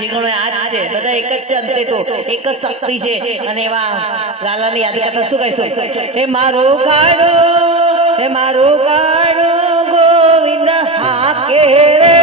ઠીકણો આ જ છે બધા એક જ છે અંતે તો એક જ શક્તિ છે અને એવા લાલાને યાદ કરતા શું કહીશું હે મારો કાળો ગોવિંદ હાકે રે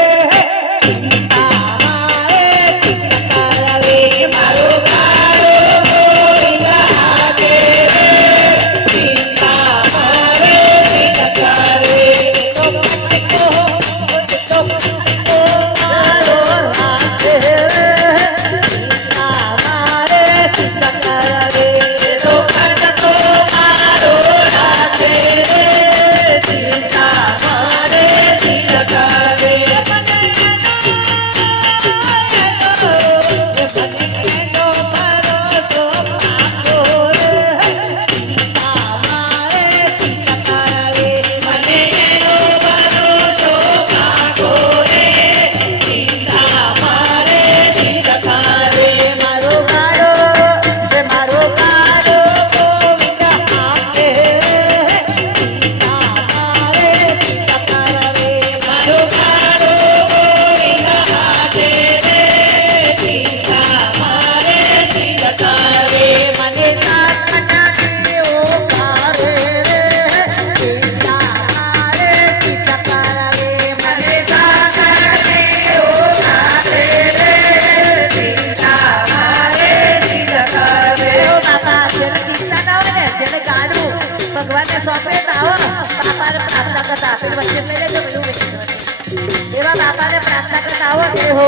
એવા બાપાને પ્રાર્થના કરતા આવો કે હો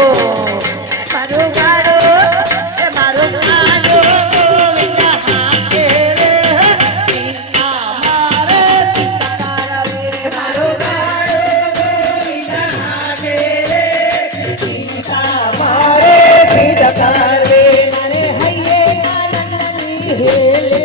મારો ગાડો ગોવિંદ હાકે રે સીતા મારે સીતા રે મારો ગાડો ગોવિંદ હાકે રે સીતા મારે સીતા રે મારે હૈયે આનંદની હેલે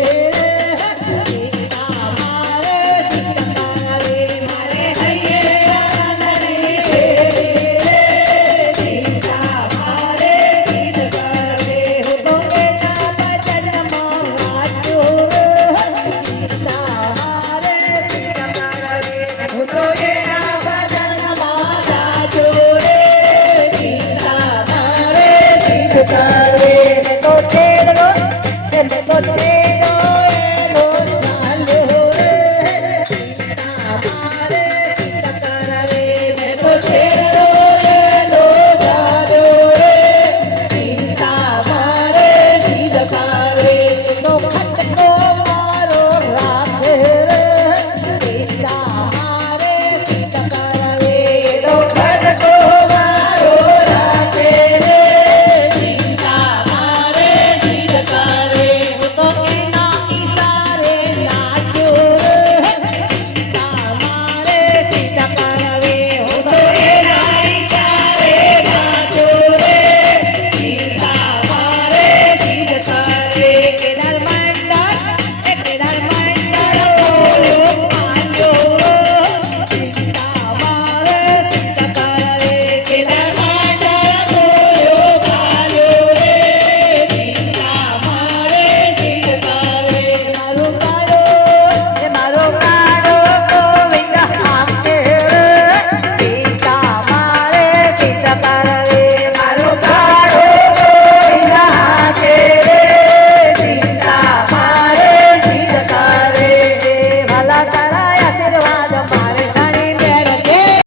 Noche